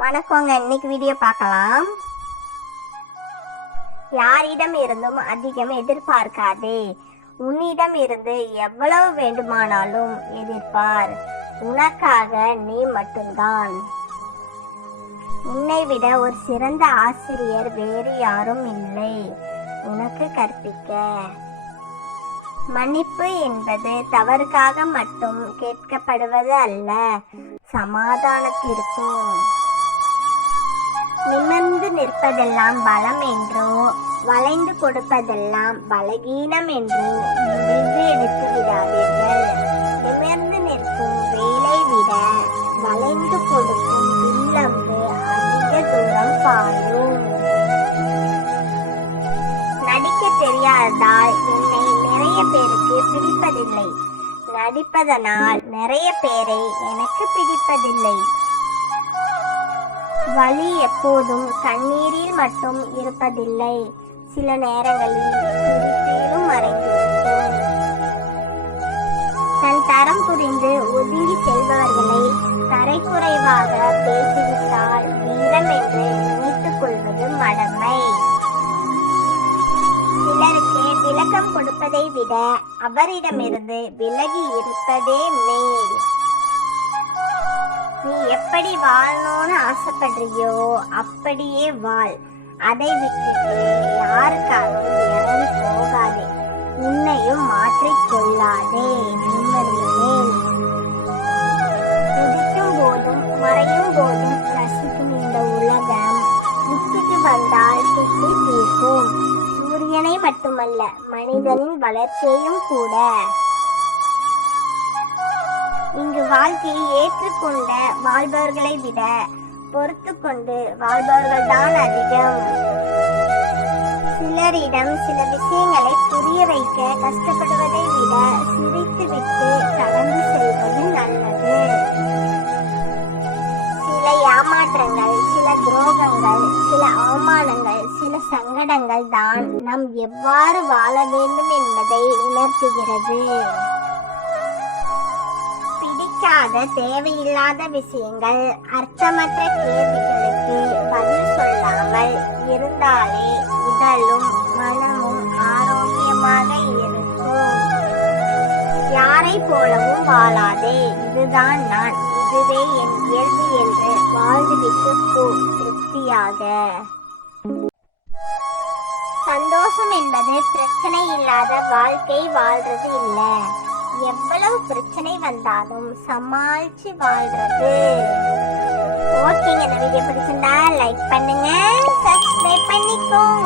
வணக்கங்க. இன்னைக்கு வீடியோ பார்க்கலாம். யாரிடம் இருந்தும் அதிகம் எதிர்பார்க்காதே. உன்னிடம் இருந்து எவ்வளவு வேண்டுமானாலும் எதிர்பார். உனக்காக நீ மட்டும்தான். உன்னை விட ஒரு சிறந்த ஆசிரியர் வேறு யாரும் இல்லை உனக்கு கற்பிக்க. மன்னிப்பு என்பது தவறுக்காக மட்டும் கேட்கப்படுவது அல்ல, சமாதானத்திற்கும். நிமிர்ந்து நிற்பதெல்லாம் பலம் என்றோ வளைந்து கொடுப்பதெல்லாம் பலகீனம் என்றோ முடிவு எடுத்து விடாதீர்கள். நிமிர்ந்து நிற்கும் வேலை விட வளைந்து கொடுக்கும் வில்லம்பு அதிக தூரம் பாயும். நடிக்க தெரியாததால் என்னை நிறைய பேருக்கு பிடிப்பதில்லை, நடிப்பதனால் நிறைய பேரை எனக்கு பிடிப்பதில்லை. வலி எப்போதும் கண்ணீரில் மட்டும் இருப்பதில்லை, சில நேரங்களில் சிரிப்பிலும் மறைந்திருக்கும். தன் தரம் புரிந்து ஒதுங்கி செல்பவர்களை தரைக்குறைவாக பேசிவிட்டால் வீரம் என்று நினைத்துக் கொள்வது மடமை. சிலருக்கு விளக்கம் கொடுப்பதை விட அவரிடமிருந்து விலகி இருப்பதே மேல். நீ எப்படி வாழணும்னு ஆசைப்படுறியோ அப்படியே வாழ். அதை விட்டுட்டு யாருக்காகவும் இறங்கி போகாதே. உன்னையும் மாற்றிக்கொள்ளாதே. உதிக்கும் போதும் மறையும் போதும் ரசிக்கும் இந்த உலகம் உச்சிக்கு வந்தால் திட்டி தீர்க்கும். சூரியனை மட்டுமல்ல, மனிதனின் வளர்ச்சியையும் கூட. இங்கு வாழ்க்கையை ஏற்றுக்கொண்ட வாழ்பவர்களை விட பொறுத்து கொண்டு வாழ்பவர்கள் தான் அதிகம். சிலரிடம் சில விஷயங்களை புரிய வைக்க கஷ்டப்படுவதை விட சிரித்து விட்டு கடந்து செல்வது நல்லது. சில ஏமாற்றங்கள், சில துரோகங்கள், சில அவமானங்கள், சில சங்கடங்கள் தான் நாம் எவ்வாறு வாழ வேண்டும் என்பதை உணர்த்துகிறது. தேவையில்லாத விஷயங்கள், அர்த்தமற்ற கேள்விகளுக்கு பதில் சொல்லாமல் இருந்தாலே உடலும் மனமும் ஆரோக்கியமாக இருக்கும். யாரை போலவும் வாழாதே. இதுதான் நான், இதுவே என் இயல்பு என்று வாழ்ந்துவிட்டு போ திருப்தியாக. சந்தோஷம் என்பது பிரச்சனை இல்லாத வாழ்க்கை வாழ்றது இல்லை, எவ்வளவு பிரச்சனை வந்தாலும் சமாளிச்சு வாழ்றது. ஓகேங்க, இந்த வீடியோ பிடிச்சிருந்தா லைக் பண்ணுங்க, சப்ஸ்கிரைப் பண்ணிக்கோங்க.